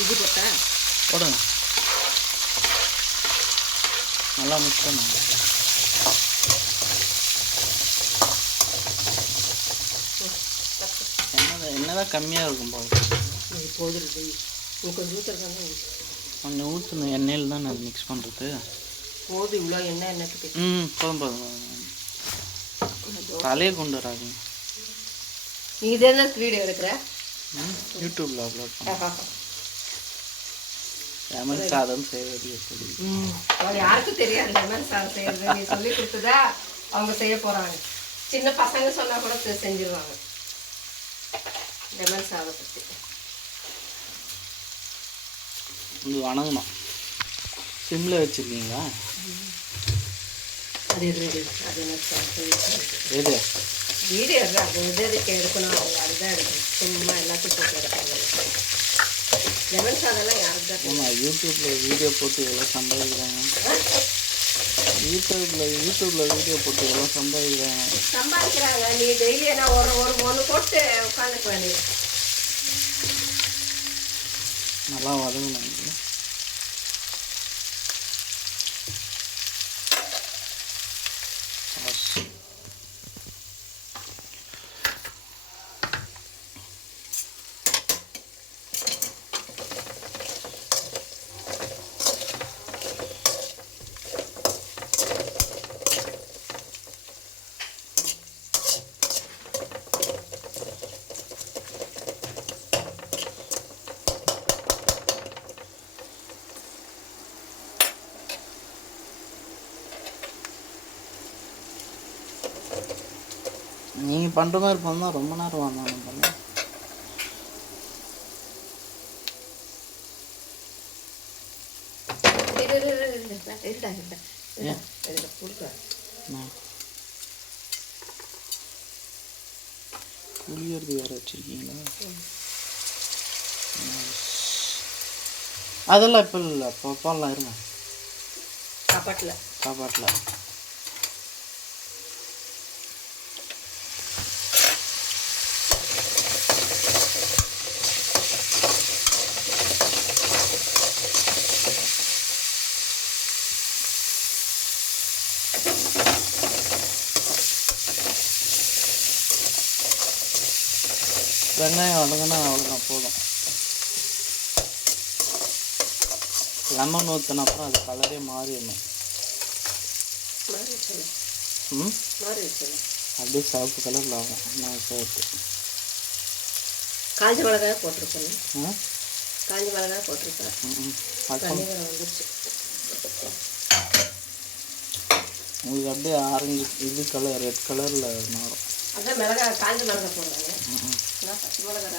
இது போட்டா போடுங்க. நல்லா மிக்ஸ் பண்ணுங்க. என்னதான் கம்மியாக இருக்கும் போது போதுருது. கொஞ்சம் ஊற்றுறதாங்க கொஞ்சம் ஊற்றணும். எண்ணெயில் தான் அது மிக்ஸ் பண்ணுறது. போதும் இவ்வளோ எண்ணெய்க்கு. போதும் போதும். தலையை கொண்டு வராதிங்க. நீ இதே வீடியோ எடுக்கிற யூடியூப்பில் அப்லோட் பண்ண. லெமன் சாதம் செய்வது எப்படி? யாருக்கும் தெரியாது லெமன் சாதம் செய்யறது. நீ சொல்லி கொடுத்ததா அவங்க செய்ய போகிறாங்க. சின்ன பசங்க சொன்னால் கூட செஞ்சிருவாங்க லெமன் சாதம் பற்றி. இது வணங்கணும். சிம்மில் வச்சுருக்கீங்களா? அது எது எது வீடியோ அது எதுக்கு எடுக்கணும்? அவங்க அதுதான் எடுக்கணும். சும்மா எல்லாத்தையும் போட்டு எடுக்கிறாங்க. லெமன் சாதம்லாம் யாருக்கு தான்? ஆமாம், யூடியூப்பில் வீடியோ போட்டு எவ்வளோ சம்பாதிக்கிறாங்க. யூடியூப்பில் வீடியோ போட்டு எவ்வளோ சம்பாதிக்கிறாங்க. நீ டெய்லி என்ன ஒன்று போட்டு உட்காந்துக்க வேண்டியது. நல்லா வதங்கணும். நீங்கள் பண்ணுற மாதிரி பண்ணால் ரொம்ப நேரம் வாங்கணும். பண்ண புளியறது வேறு வச்சுருக்கீங்களா? அதெல்லாம் இப்போ இல்லை. பாப்பாலாம் இருங்க. சாப்பாட்டில் வெங்காயம் வதங்கினா அவ்வளோதான், போதும். லெமன் ஊற்றின அப்புறம் அது கலரே மாறிடணும். அப்படியே சிவப்பு கலரில் ஆகும். நான் சேர்த்து காஞ்ச மிளகாய் போட்டிருக்கேன். காஞ்ச மிளகாய் போட்டிருக்கேன். உங்களுக்கு அப்படியே ஆரஞ்சு இது கலர் ரெட் கலரில் மாறும். அதான் மிளகாய் காஞ்ச மிளகாய் போடுறாங்க. பச்சை மிளகாய்